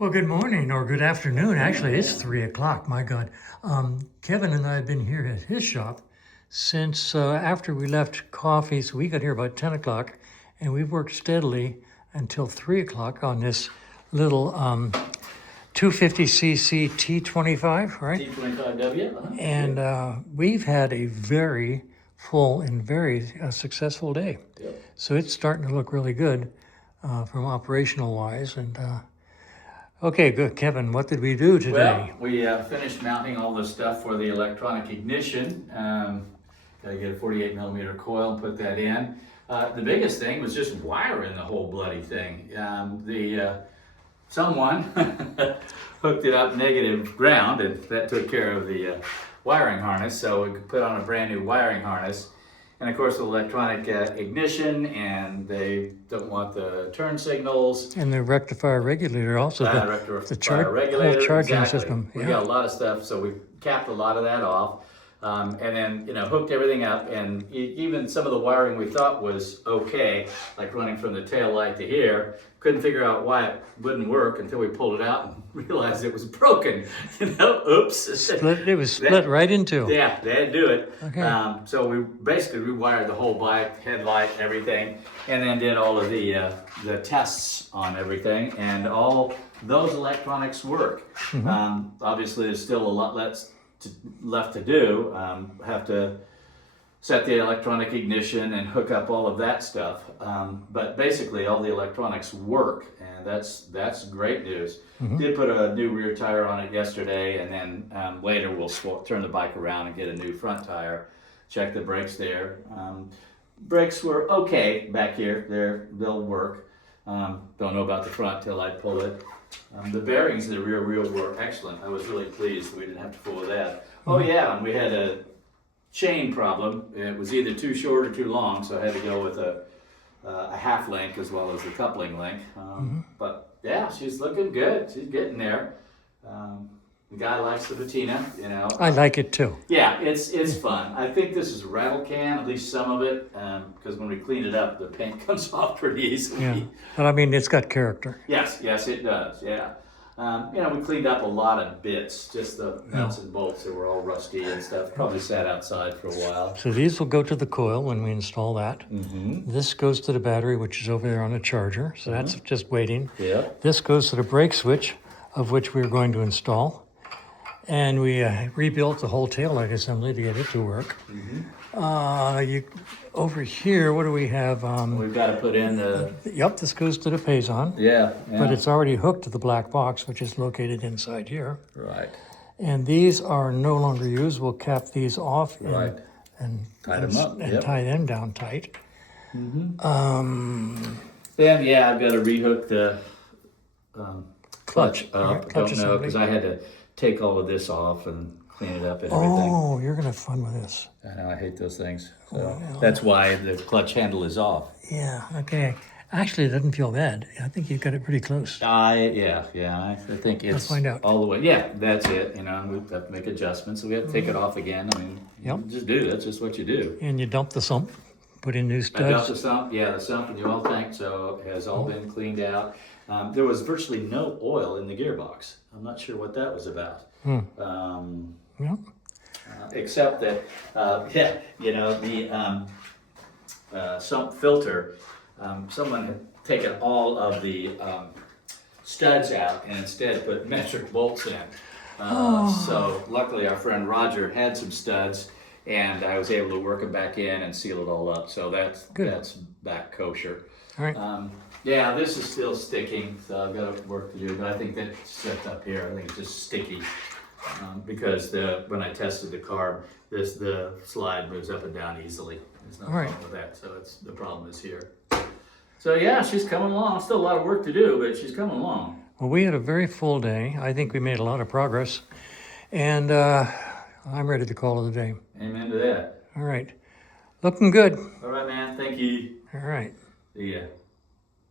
Well, good morning or good afternoon. Actually, it's 3 o'clock. My God. Kevin and I have been here at his shop since after we left coffee. So we got here about 10 o'clock and we've worked steadily until 3 o'clock on this little 250cc T25, right? T25W. And we've had a very full and very successful day. Yep. So it's starting to look really good from operational wise. And okay, good. Kevin, what did we do today? Well, we finished mounting all the stuff for the electronic ignition. Got to get a 48 millimeter coil and put that in. The biggest thing was just wiring the whole bloody thing. Someone hooked it up negative ground, and that took care of the wiring harness. So we could put on a brand new wiring harness. And of course, the electronic ignition, and they don't want the turn signals. And the rectifier regulator also, the regulator, whole charging exactly. system. We got a lot of stuff, so we capped a lot of that off. And then, hooked everything up, and even some of the wiring we thought was okay, like running from the tail light to here, couldn't figure out why it wouldn't work until we pulled it out and realized it was broken. Oops. It was split right in two. Yeah, they had to do it. Okay. So we basically rewired the whole bike, headlight, everything, and then did all of the tests on everything, and all those electronics work. Mm-hmm. Obviously, there's still a lot left to do. Have to set the electronic ignition and hook up all of that stuff. But basically, all the electronics work, and that's great news. Mm-hmm. Did put a new rear tire on it yesterday, and then later we'll turn the bike around and get a new front tire. Check the brakes there. Brakes were okay back here. They'll work. Don't know about the front till I pull it. The bearings in the rear wheel were excellent. I was really pleased we didn't have to fool with that. Oh yeah, and we had a chain problem. It was either too short or too long, so I had to go with a half link as well as the coupling link. But yeah, she's looking good. She's getting there. The guy likes the patina, I like it too. Yeah, it's fun. I think this is rattle can, at least some of it, because when we clean it up, the paint comes off pretty easily. Yeah, but I mean, it's got character. Yes, it does. Yeah. We cleaned up a lot of bits, just the nuts and bolts that were all rusty and stuff. Probably sat outside for a while. So these will go to the coil when we install that. Mm-hmm. This goes to the battery, which is over there on a charger. So that's just waiting. Yeah. This goes to the brake switch, of which we're going to install. And we rebuilt the whole taillight assembly to get it to work. Over here, what do we have? We've got to put in the... Yep, this goes to the Payson. Yeah. But it's already hooked to the black box, which is located inside here. Right. And these are no longer used. We'll cap these off and tie them up. And tie them down tight. Then, I've got to rehook the clutch up. Clutch Don't know, assembly. because I had to take all of this off and clean it up and everything. Oh, you're going to have fun with this. I know, I hate those things. So that's why the clutch handle is off. Yeah, okay. Actually, it doesn't feel bad. I think you got it pretty close. I think it's Let's find out. all the way. Yeah, that's it. And we have to make adjustments. So we have to take it off again. I mean, you just do. That's just what you do. And you dump the sump, put in new studs. I dumped the sump. Yeah, the sump and the oil tank. So it has all been cleaned out. There was virtually no oil in the gearbox. I'm not sure what that was about. Except that, the sump filter, someone had taken all of the studs out and instead put metric bolts in. So luckily our friend Roger had some studs, and I was able to work them back in and seal it all up. So that's back kosher. All right. This is still sticking, so I've got work to do, but I think that's set up here. I think it's just sticky. Because when I tested the carb, the slide moves up and down easily. There's no problem with that, so the problem is here. So yeah, she's coming along. Still a lot of work to do, but she's coming along. Well, we had a very full day. I think we made a lot of progress. And I'm ready to call it a day. Amen to that. All right. Looking good. All right, man. Thank you. All right. See ya.